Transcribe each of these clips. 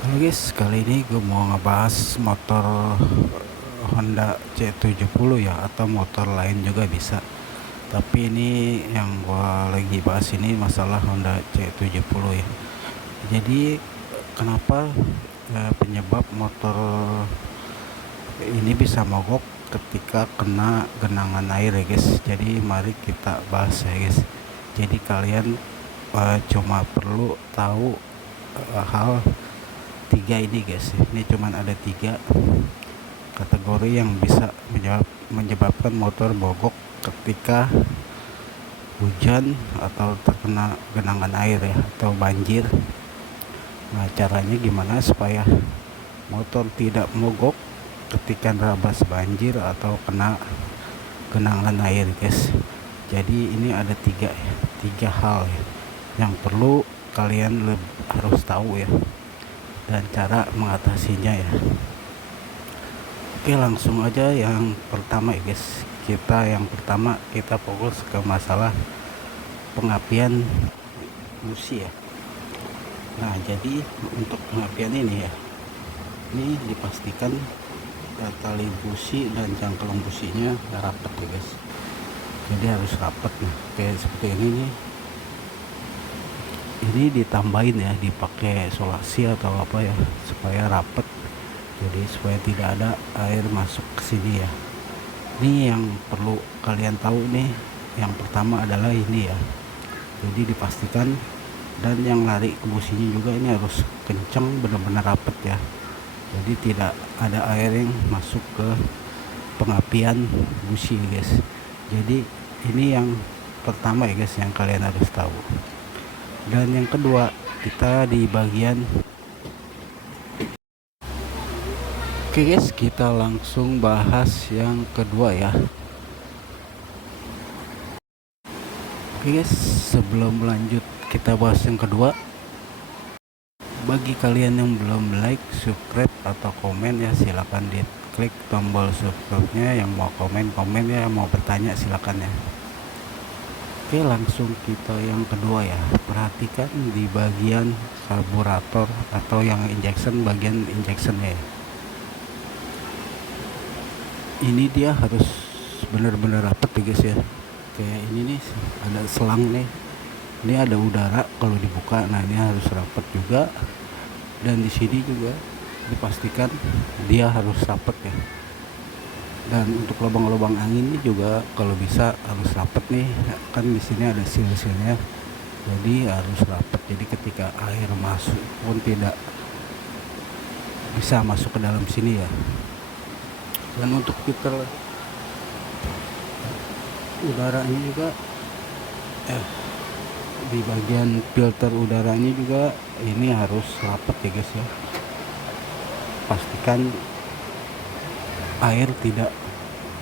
Halo guys, kali ini gue mau ngebahas motor Honda C70 ya, atau motor lain juga bisa. Tapi ini yang gue lagi bahas ini masalah Honda C70 ya. Jadi kenapa penyebab motor ini bisa mogok ketika kena genangan air ya guys. Jadi mari kita bahas ya guys. Jadi kalian cuma perlu tahu hal tiga ini guys. Ini cuman ada tiga kategori yang bisa menyebabkan motor mogok ketika hujan atau terkena genangan air ya, atau banjir. Nah, caranya gimana supaya motor tidak mogok ketika nerabas banjir atau kena genangan air guys. Jadi ini ada tiga hal ya, yang perlu kalian harus tahu ya, dan cara mengatasinya ya. Oke, langsung aja yang pertama ya guys. Yang pertama kita fokus ke masalah pengapian busi ya. Nah, jadi untuk pengapian ini ya, ini dipastikan tali busi dan cangklang businya rapat ya guys. Jadi harus rapat. Nah, kayak seperti ini nih. Ini ditambahin ya, dipakai solasi atau apa ya, supaya rapat. Jadi supaya tidak ada air masuk ke sini ya. Ini yang perlu kalian tahu nih. Yang pertama adalah ini ya. Jadi dipastikan, dan yang lari ke businya juga ini harus kencang, benar-benar rapet ya. Jadi tidak ada air yang masuk ke pengapian busi guys. Jadi ini yang pertama ya guys, yang kalian harus tahu. Dan yang kedua, kita di bagian, oke guys, kita langsung bahas yang kedua ya. Oke guys, sebelum lanjut kita bahas yang kedua, bagi kalian yang belum like, subscribe atau komen ya, silakan di klik tombol subscribe-nya. Yang mau komen ya, mau bertanya silakan ya. Oke, langsung kita yang kedua ya. Perhatikan di bagian karburator atau yang injection, bagian injectionnya ya. Ini dia harus benar-benar rapat ya guys ya. Kayak ini nih, ada selang nih, ini ada udara kalau dibuka. Nah, ini harus rapat juga. Dan di sini juga dipastikan dia harus rapat ya. Dan untuk lubang-lubang angin ini juga kalau bisa harus rapat nih. Kan di sini ada seal-sealnya. Jadi harus rapat. Jadi ketika air masuk pun tidak bisa masuk ke dalam sini ya. Dan untuk filter udaranya juga di bagian filter udaranya juga ini harus rapat ya guys ya. Pastikan air tidak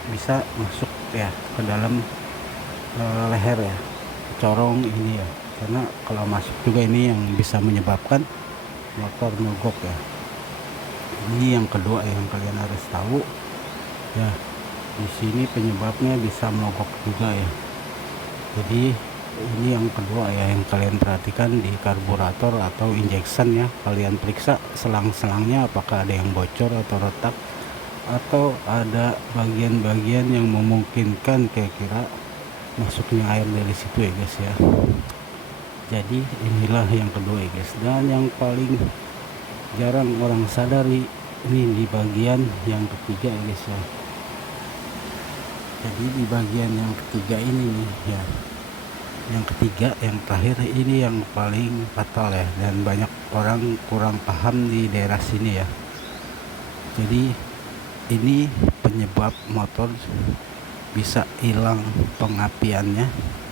bisa masuk ya ke dalam leher ya, corong ini ya, karena kalau masuk juga ini yang bisa menyebabkan motor mogok ya. Ini yang kedua yang kalian harus tahu ya. Di sini penyebabnya bisa mogok juga ya. Jadi ini yang kedua ya, yang kalian perhatikan di karburator atau injection ya. Kalian periksa selang-selangnya apakah ada yang bocor atau retak, atau ada bagian-bagian yang memungkinkan kira-kira masuknya air dari situ ya guys ya. Jadi inilah yang kedua ya guys. Dan yang paling jarang orang sadari ini di bagian yang ketiga ya guys ya. Jadi di bagian yang ketiga ini nih ya, yang ketiga, yang terakhir ini yang paling fatal ya, dan banyak orang kurang paham di daerah sini ya. Jadi ini penyebab motor bisa hilang pengapiannya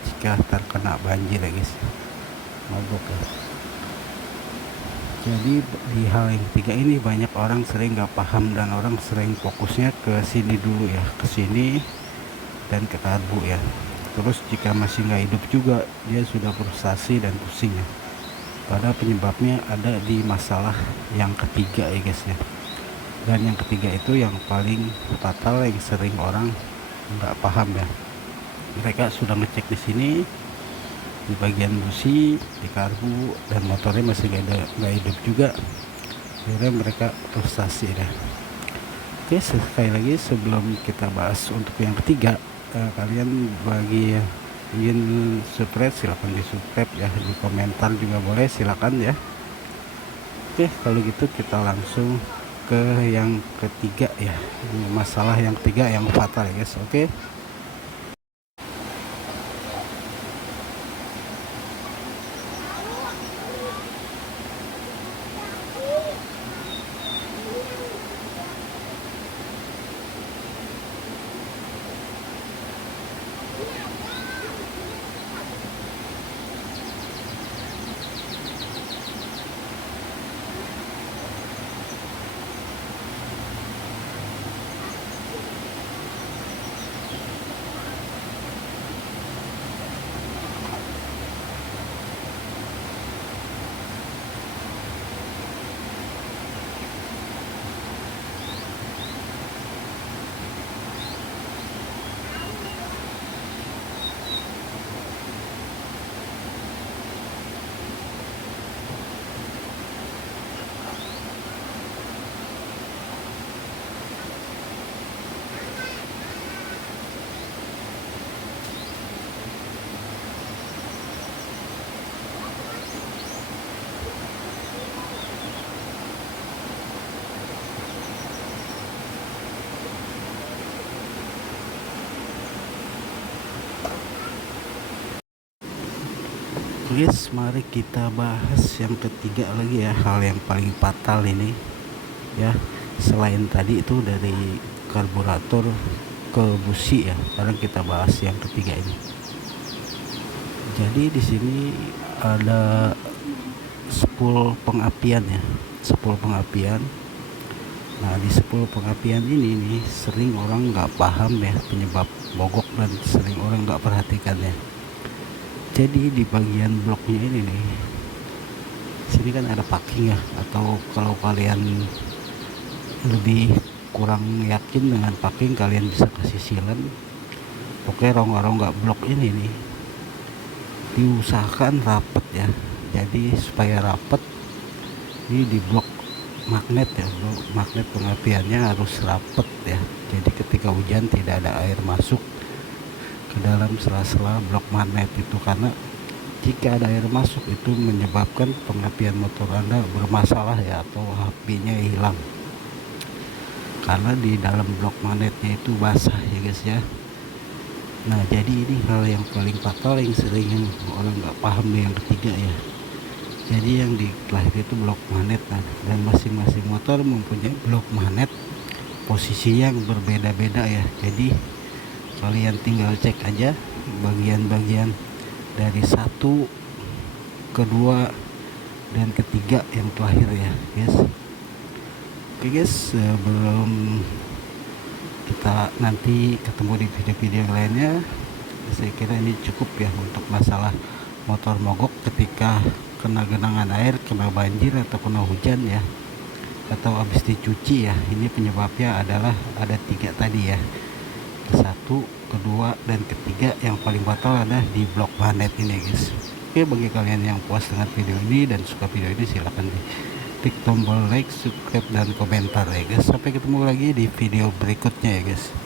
jika terkena banjir ya guys, mogok ya. Jadi di hal yang ketiga ini banyak orang sering nggak paham, dan orang sering fokusnya ke sini dulu ya, ke sini dan ke karbu ya. Terus jika masih nggak hidup juga, dia sudah frustasi dan pusing ya. Padahal penyebabnya ada di masalah yang ketiga ya guys ya. Dan yang ketiga itu yang paling fatal, yang sering orang nggak paham ya. Mereka sudah ngecek di sini, di bagian busi, di karbu, dan motornya masih nggak hidup juga. akhirnya mereka frustasi deh. Oke, sekali lagi sebelum kita bahas untuk yang ketiga, kalian bagi yang ingin subscribe silahkan di subscribe ya, di komentar juga boleh silakan ya. Oke, kalau gitu kita langsung ke yang ketiga ya. Ini masalah yang ketiga yang fatal ya guys. Oke. Guys, mari kita bahas yang ketiga lagi ya, hal yang paling fatal ini ya. Selain tadi itu dari karburator ke busi ya, sekarang kita bahas yang ketiga ini. Jadi di sini ada spool pengapian ya, spool pengapian. Nah, di spool pengapian ini nih sering orang nggak paham ya penyebab mogok, dan sering orang nggak perhatikan ya. Jadi di bagian bloknya ini nih, sini kan ada packing ya, atau kalau kalian lebih kurang yakin dengan packing, kalian bisa kasih silen. Oke, rongga-rongga blok ini nih diusahakan rapet ya. Jadi supaya rapet, ini di blok magnet ya, blok magnet pengapiannya harus rapet ya. Jadi ketika hujan tidak ada air masuk ke dalam sela-sela blok magnet itu, karena jika ada air masuk itu menyebabkan pengapian motor Anda bermasalah ya, atau HP-nya hilang, karena di dalam blok magnetnya itu basah ya guys ya. Nah, jadi ini hal yang paling fatal yang sering orang nggak paham yang ketiga ya. Jadi yang di lahir itu blok magnet, nah, dan masing-masing motor mempunyai blok magnet posisi yang berbeda-beda ya. Jadi kalian tinggal cek aja bagian-bagian dari satu, kedua, dan ketiga yang terakhir ya guys. Oke guys, sebelum kita nanti ketemu di video-video yang lainnya, saya kira ini cukup ya untuk masalah motor mogok ketika kena genangan air, kena banjir, atau kena hujan ya, atau habis dicuci ya. Ini penyebabnya adalah ada 3 tadi ya, satu, kedua, dan ketiga. Yang paling fatal ada di blok magnet ini guys. Oke, bagi kalian yang puas dengan video ini dan suka video ini, silahkan klik tombol like, subscribe, dan komentar ya guys. Sampai ketemu lagi di video berikutnya ya guys.